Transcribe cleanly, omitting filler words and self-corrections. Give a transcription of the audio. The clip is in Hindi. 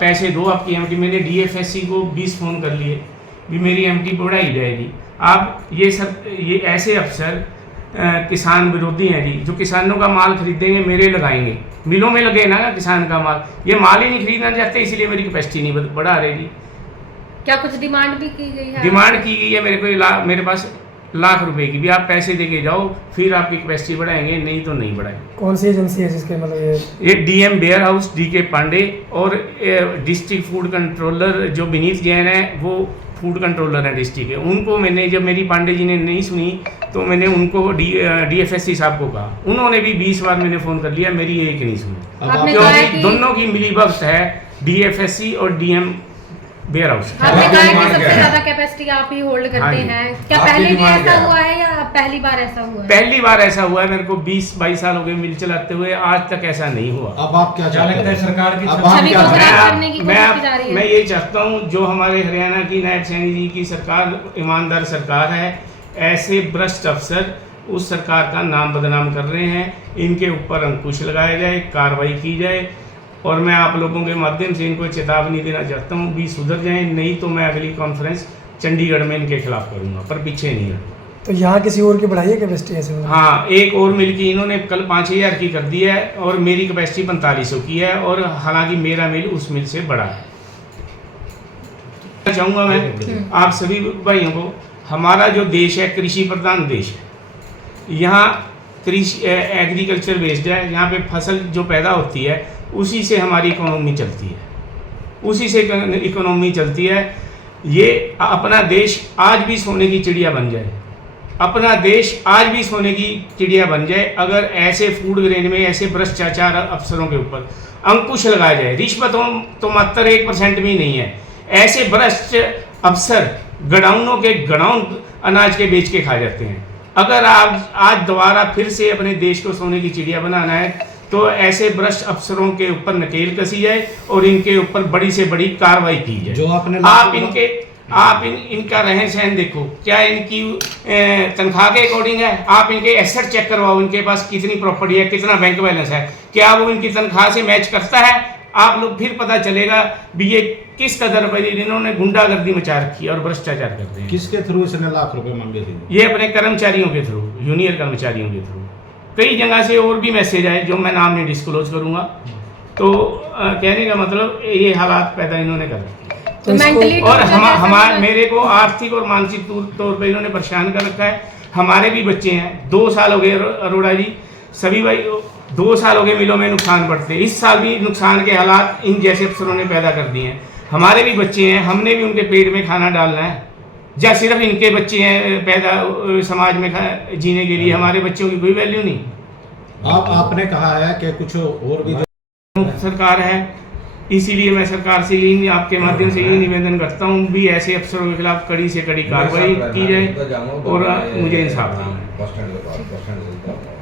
पैसे दो आपकी एमटी। मैंने डीएफएससी को 20 फ़ोन कर लिए भी मेरी एमटी बढ़ाई जाएगी। आप ये ऐसे अफसर किसान विरोधी हैं जी, जो किसानों का माल खरीदेंगे मेरे लगाएंगे, मिलों में लगे ना किसान का माल, ये माल ही नहीं खरीदना चाहते, इसलिए मेरी कैपेसिटी नहीं बढ़ा रहेगी। क्या कुछ डिमांड भी की गई है? डिमांड की गई है मेरे पास लाख रुपए की भी, आप पैसे दे के जाओ फिर आपकी कैपेसिटी बढ़ाएंगे, नहीं तो नहीं बढ़ाएंगे। कौन सी एजेंसी है जिसके मतलब ये DM warehouse DK Pandey और डिस्ट्रिक्ट फूड कंट्रोलर जो विनीत जैन है, वो फूड कंट्रोलर है डिस्ट्रिक्ट के। उनको मैंने, जब मेरी पांडे जी ने नहीं सुनी तो मैंने उनको डीएफएससी साहब को कहा, उन्होंने भी 20 बार मैंने फ़ोन कर लिया, मेरी एक नहीं सुनी, क्योंकि दोनों की मिलीभगत है, डीएफएससी और डीएम वेयर हाउस। आपने कहा है कि सबसे ज्यादा कैपेसिटी आप ही होल्ड करते हैं, क्या पहले भी ऐसा हुआ है या पहली बार ऐसा हुआ है? पहली बार ऐसा हुआ है, मेरे को 20-22 साल हो गए मिल चलाते हुए, आज तक ऐसा नहीं हुआ। अब आप क्या चाहते हैं सरकार की? मैं ये चाहता हूँ, जो हमारे हरियाणा की नायब सैनी जी की सरकार ईमानदार सरकार है, ऐसे भ्रष्ट अफसर उस सरकार का नाम बदनाम कर रहे हैं, इनके ऊपर अंकुश लगाया जाए, कार्रवाई की जाए। और मैं आप लोगों के माध्यम से इनको चेतावनी देना चाहता हूँ भी सुधर जाएं, नहीं तो मैं अगली कॉन्फ्रेंस चंडीगढ़ में इनके खिलाफ करूँगा, पर पीछे नहीं है। तो यहाँ किसी और की बढ़ाई है कैपेसिटी ऐसे? हाँ, एक और मिल की इन्होंने कल 5000 की कर दी है और मेरी कैपेसिटी 4500 की है, और हालांकि मेरा मिल उस मिल से बड़ा है। चाहूँगा मैं आप सभी भाइयों को, हमारा जो देश है कृषि प्रधान देश है, यहाँ कृषि एग्रीकल्चर बेस्ड है, यहाँ पे फसल जो पैदा होती है उसी से हमारी इकोनॉमी चलती है, उसी से इकोनॉमी चलती है। ये अपना देश आज भी सोने की चिड़िया बन जाए, अपना देश आज भी सोने की चिड़िया बन जाए, अगर ऐसे फूड ग्रेन में ऐसे भ्रष्टाचार अफसरों के ऊपर अंकुश लगाया जाए। रिश्वतों तो मात्र 1% भी नहीं है, ऐसे भ्रष्ट अफसर गडाउनों के गडाउन अनाज के बेच के खा जाते हैं। अगर आप आज दोबारा फिर से अपने देश को सोने की चिड़िया बनाना है तो ऐसे भ्रष्ट अफसरों के ऊपर नकेल कसी जाए और इनके ऊपर बड़ी से बड़ी कार्रवाई की जाए। जो आपने इनका रहन सहन देखो, क्या इनकी तनख्वाह के अकॉर्डिंग है? आप इनके एसेट चेक करवाओ, इनके पास कितनी प्रॉपर्टी है, कितना बैंक बैलेंस है, क्या वो इनकी तनख्वाह से मैच करता है? आप लोग फिर पता चलेगा भी ये किस कदर पर इन्होंने गुंडागर्दी मचा रखी है और भ्रष्टाचार करते हैं। किसके थ्रू इसने लाख रुपए मांगे थे? ये अपने कर्मचारियों के थ्रू, जूनियर कर्मचारियों के थ्रू। कई जगह से और भी मैसेज आए जो मैं नाम नहीं डिस्क्लोज करूंगा। तो कहने का मतलब ये हालात पैदा इन्होंने कर रखे और हमारे मेरे को आर्थिक और मानसिक तौर पर इन्होंने परेशान कर रखा है। हमारे भी बच्चे हैं, 2 साल हो गए अरोड़ा जी, सभी भाई 2 साल हो गए मिलों में नुकसान पड़ते, इस साल भी नुकसान के हालात इन जैसे अफसरों ने पैदा कर दिए हैं। हमारे भी बच्चे हैं, हमने भी उनके पेट में खाना डालना है, या सिर्फ इनके बच्चे हैं पैदा समाज में जीने के लिए, हमारे बच्चों की कोई वैल्यू नहीं। आपने कहा है कि कुछ और भी सरकार है, इसीलिए मैं सरकार से यही आपके माध्यम से यही निवेदन करता हूँ भी ऐसे अफसरों के खिलाफ कड़ी से कड़ी कार्रवाई की जाए और मुझे इंसाफ देना है।